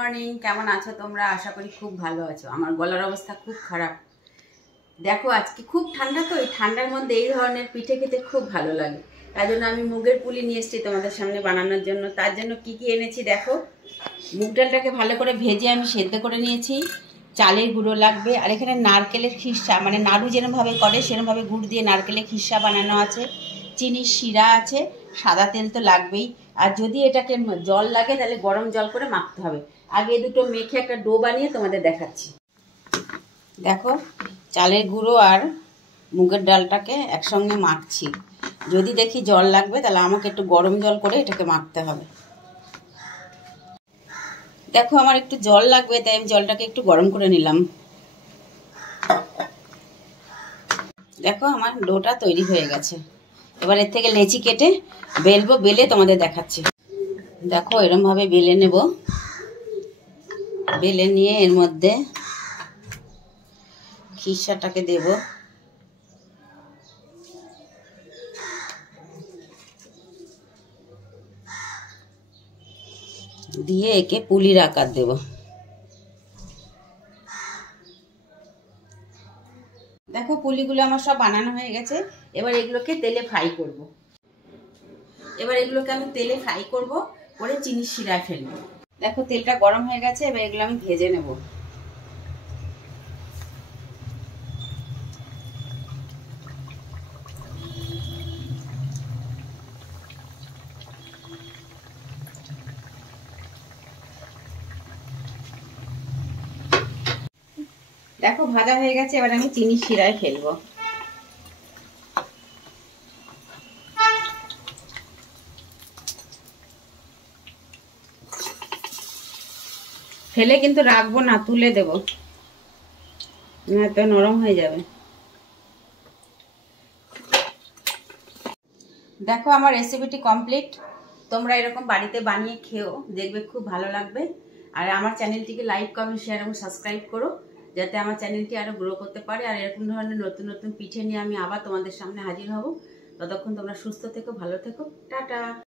Morning, কেমন আছো তোমরা? আশা করি খুব ভালো আছো। আমার গলার অবস্থা খুব খারাপ। দেখো আজকে খুব ঠান্ডা, তো এই ঠান্ডার মধ্যে এই ধরনের পিঠে খেতে খুব ভালো লাগে। তাই জন্য আমি মুগের পুলি নিয়ে এসেছি তোমাদের সামনে বানানোর জন্য। তার জন্য কি কি এনেছি দেখো। মুগ ডালটাকে ভালো করে ভেজে আমি সেদ্ধ করে নিয়েছি। চালের গুঁড়ো লাগবে, আর এখানে নারকেলের খিরসা, মানে নাড়ু যেরমভাবে করে সেরমভাবে গুড় দিয়ে নারকেলের খিরসা বানানো আছে। চিনির শিরা আছে, সাদা তেল তো লাগবেই। আর যদি এটাকে জল লাগে তাহলে গরম জল করে মাখতে হবে। আগে দুটো মেখে একটা ডো বানিয়ে তোমাদের দেখাচ্ছি। দেখো, চালের গুঁড়ো আর মুগের ডালটাকে একসঙ্গে মাখছি। যদি দেখি জল লাগবে তাহলে আমাকে একটু গরম জল করে এটাকে মাখতে হবে। দেখো আমার একটু জল লাগবে, তাই আমি জলটাকে একটু গরম করে নিলাম। দেখো আমার ডোটা তৈরি হয়ে গেছে। এবার এর থেকে লেচি কেটে বেলবো, বেলে তোমাদের দেখাচ্ছি। দেখো এরম ভাবে বেলে নেব। বেলে নিয়ে এর মধ্যে খিরসাটাকে দেব। দিয়ে একে পুলির আকার দেব। দেখো পুলিগুলো আমার সব বানানো হয়ে গেছে। এবার এগুলোকে তেলে ফ্রাই করব। এবার এগুলোকে আমি তেলে ফ্রাই করব, করে চিনির শিরায় ফেলবো। দেখো তেলটা গরম হয়ে গেছে, এবার এগুলো আমি ভেজে নেব। দেখো ভাজা হয়ে গেছে, এবার আমি চিনির শিরায় ফেলবো। ফেলে কিন্তু রাখবো না, তুলে দেব, নয়তো নরম হয়ে যাবে। দেখো আমার রেসিপিটি কমপ্লিট। তোমরা এরকম বাড়িতে বানিয়ে খেও, দেখবে খুব ভালো লাগবে। আর আমার চ্যানেলটিকে লাইক, কমেন্ট, শেয়ার এবং সাবস্ক্রাইব করো, যাতে আমার চ্যানেলটি আরো গ্রো করতে পারে। আর এরকম ধরনের নতুন নতুন পিঠে নিয়ে আমি আবার তোমাদের সামনে হাজির হব। ততক্ষণ তোমরা সুস্থ থেকো, ভালো থেকো, টাটা।